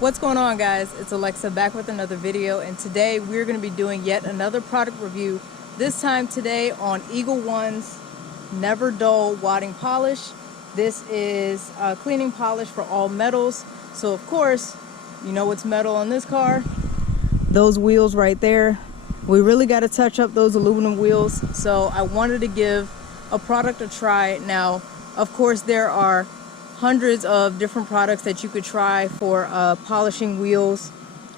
What's going on, guys? It's Alexa back with another video, and today we're going to be doing yet another product review. This time today on Eagle One's Nevr-Dull wadding polish. This is cleaning polish for all metals. So of course, you know what's metal on this car? Those wheels right there. We really got to touch up those aluminum wheels. So I wanted to give a product a try. Now, of course, there are hundreds of different products that you could try for polishing wheels,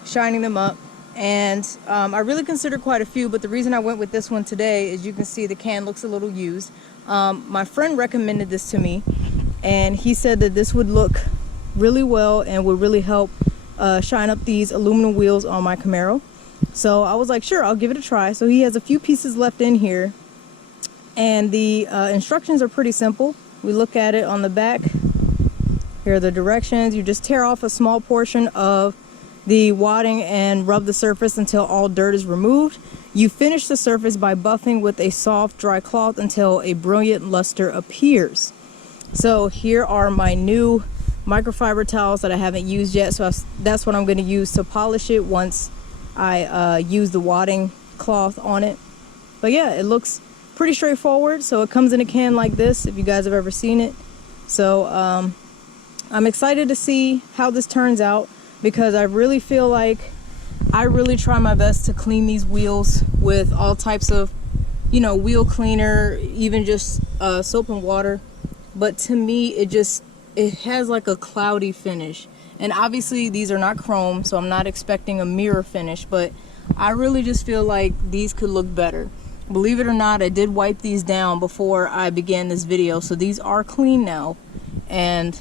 shining them up, and I really considered quite a few, but the reason I went with this one today is you can see the can looks a little used. My friend recommended this to me, and he said that this would look really well and would really help shine up these aluminum wheels on my Camaro. So I was like, sure, I'll give it a try. So he has a few pieces left in here, and the instructions are pretty simple. We look at it on the back. Here are the directions. You just tear off a small portion of the wadding and rub the surface until all dirt is removed. You finish the surface by buffing with a soft, dry cloth until a brilliant luster appears. So here are my new microfiber towels that I haven't used yet. So that's what I'm going to use to polish it once I use the wadding cloth on it. But yeah, it looks pretty straightforward. So it comes in a can like this, if you guys have ever seen it. So I'm excited to see how this turns out, because I really feel like I really try my best to clean these wheels with all types of, you know, wheel cleaner, even just soap and water. But to me, it has like a cloudy finish. And obviously these are not chrome, so I'm not expecting a mirror finish, but I really just feel like these could look better. Believe it or not, I did wipe these down before I began this video, so these are clean now. And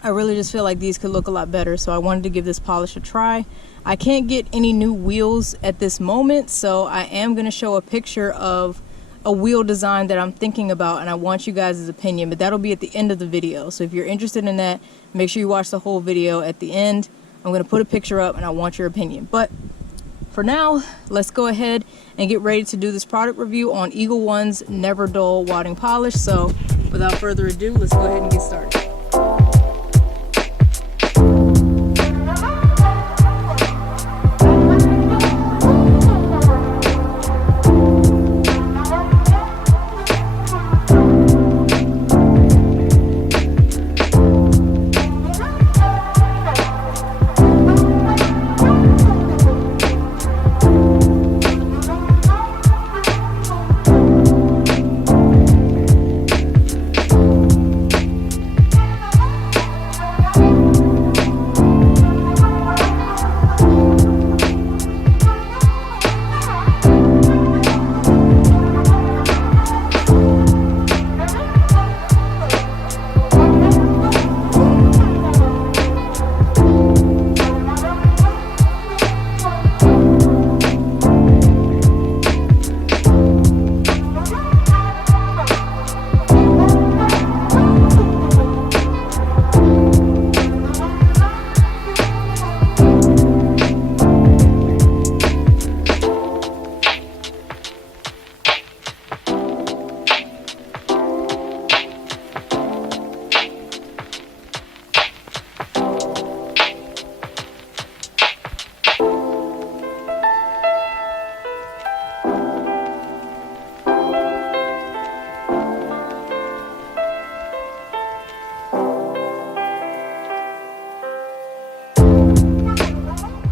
I really just feel like these could look a lot better, so I wanted to give this polish a try. I can't get any new wheels at this moment, so I am going to show a picture of a wheel design that I'm thinking about, and I want you guys' opinion, but that'll be at the end of the video. So if you're interested in that, make sure you watch the whole video. At the end, I'm going to put a picture up and I want your opinion. But for now, let's go ahead and get ready to do this product review on Eagle One's Nevr-Dull wadding polish. So without further ado, let's go ahead and get started.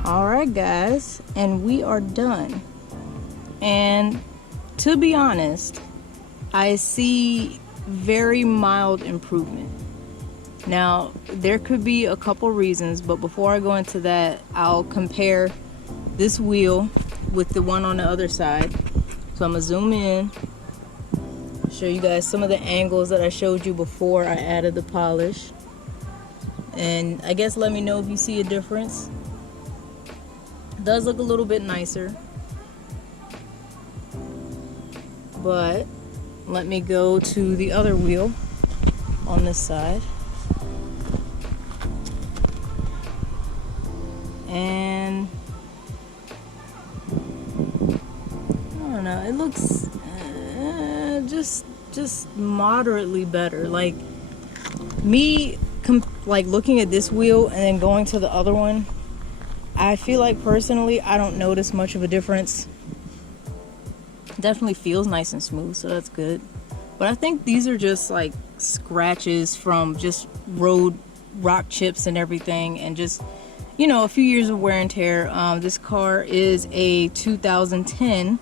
Alright guys, and we are done. And to be honest, I see very mild improvement. Now, there could be a couple reasons, but before I go into that, I'll compare this wheel with the one on the other side. So I'm gonna zoom in, show you guys some of the angles that I showed you before I added the polish. And I guess let me know if you see a difference. It does look a little bit nicer. But let me go to the other wheel on this side. And I don't know, it looks just moderately better. Like, me like looking at this wheel and then going to the other one, I feel like personally I don't notice much of a difference. Definitely feels nice and smooth, so that's good. But I think these are just like scratches from just road rock chips and everything, and just, you know, a few years of wear and tear. This car is a 2010,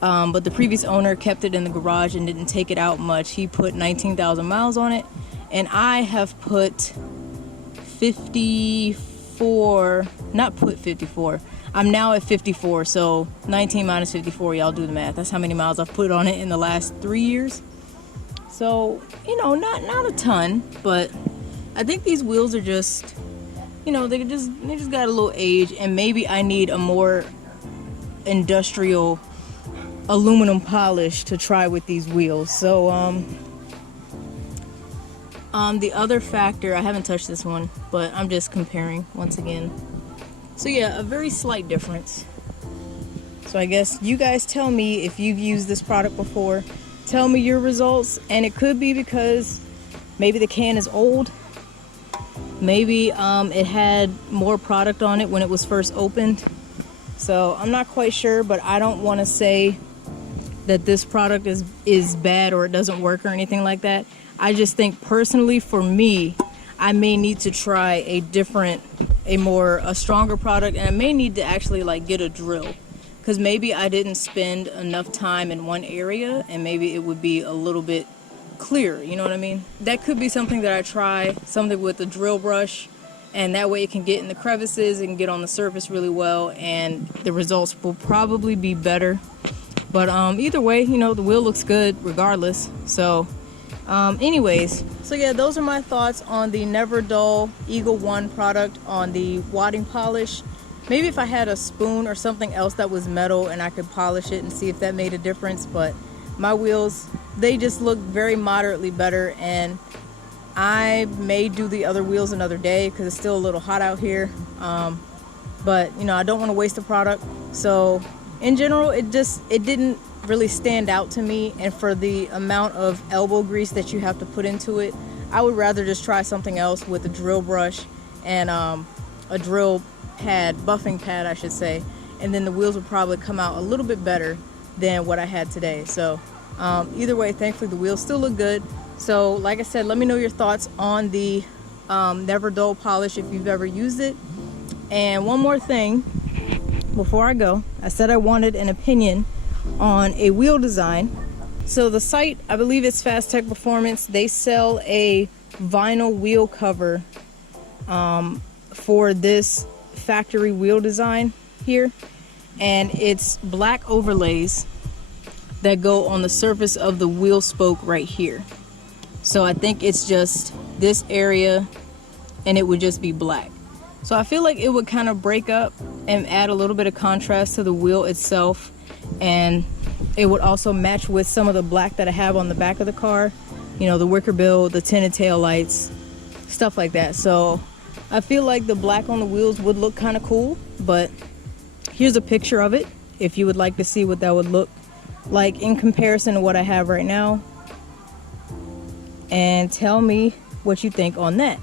but the previous owner kept it in the garage and didn't take it out much. He put 19,000 miles on it, and I have put 54, not put 54. I'm now at 54, so 19 minus 54, y'all do the math. That's how many miles I've put on it in the last 3 years. So, you know, not a ton, but I think these wheels are just, you know, they just got a little age, and maybe I need a more industrial aluminum polish to try with these wheels. So, the other factor, I haven't touched this one, but I'm just comparing once again. So yeah, a very slight difference. So I guess you guys tell me if you've used this product before. Tell me your results, and it could be because maybe the can is old. Maybe it had more product on it when it was first opened. So I'm not quite sure, but I don't want to say that this product is bad or it doesn't work or anything like that. I just think personally for me, I may need to try a stronger product, and I may need to actually like get a drill, because maybe I didn't spend enough time in one area and maybe it would be a little bit clearer, you know what I mean? That could be something that I try, something with a drill brush, and that way it can get in the crevices, it can get on the surface really well, and the results will probably be better. But either way, you know, the wheel looks good regardless. So anyways, so yeah, those are my thoughts on the Nevr-Dull Eagle 1 product on the wadding polish. Maybe if I had a spoon or something else that was metal and I could polish it and see if that made a difference, but my wheels, they just look very moderately better, and I may do the other wheels another day because it's still a little hot out here. But you know, I don't want to waste the product. So in general, it didn't really stand out to me, and for the amount of elbow grease that you have to put into it, I would rather just try something else with a drill brush and a drill pad, buffing pad I should say, and then the wheels would probably come out a little bit better than what I had today. So either way, thankfully the wheels still look good. So like I said, let me know your thoughts on the Nevr-Dull polish if you've ever used it. And one more thing before I go, I said I wanted an opinion on a wheel design. So the site, I believe it's Fast Tech Performance, they sell a vinyl wheel cover for this factory wheel design here, and it's black overlays that go on the surface of the wheel spoke right here. So I think it's just this area and it would just be black. So I feel like it would kind of break up and add a little bit of contrast to the wheel itself, and it would also match with some of the black that I have on the back of the car, you know, the wicker bill, the tinted tail lights, stuff like that. So I feel like the black on the wheels would look kind of cool, but here's a picture of it if you would like to see what that would look like in comparison to what I have right now, and tell me what you think on that.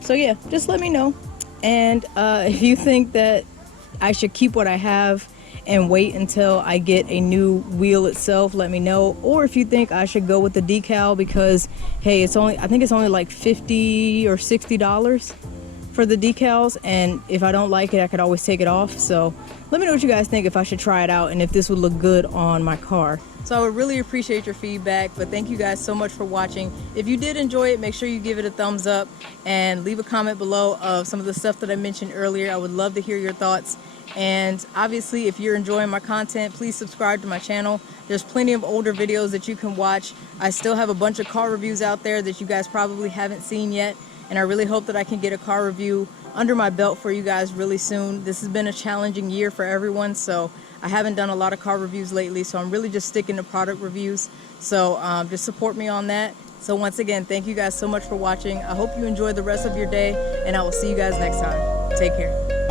So yeah, just let me know. And if you think that I should keep what I have and wait until I get a new wheel itself, let me know. Or if you think I should go with the decal because, hey, I think it's only like $50 or $60 for the decals, and if I don't like it, I could always take it off. So let me know what you guys think, if I should try it out and if this would look good on my car. So I would really appreciate your feedback, but thank you guys so much for watching. If you did enjoy it, make sure you give it a thumbs up and leave a comment below of some of the stuff that I mentioned earlier. I would love to hear your thoughts. And obviously, if you're enjoying my content, please subscribe to my channel. There's plenty of older videos that you can watch. I still have a bunch of car reviews out there that you guys probably haven't seen yet, and I really hope that I can get a car review under my belt for you guys really soon. This has been a challenging year for everyone, so I haven't done a lot of car reviews lately, so I'm really just sticking to product reviews. So just support me on that. So once again, thank you guys so much for watching. I hope you enjoy the rest of your day, and I will see you guys next time. Take care.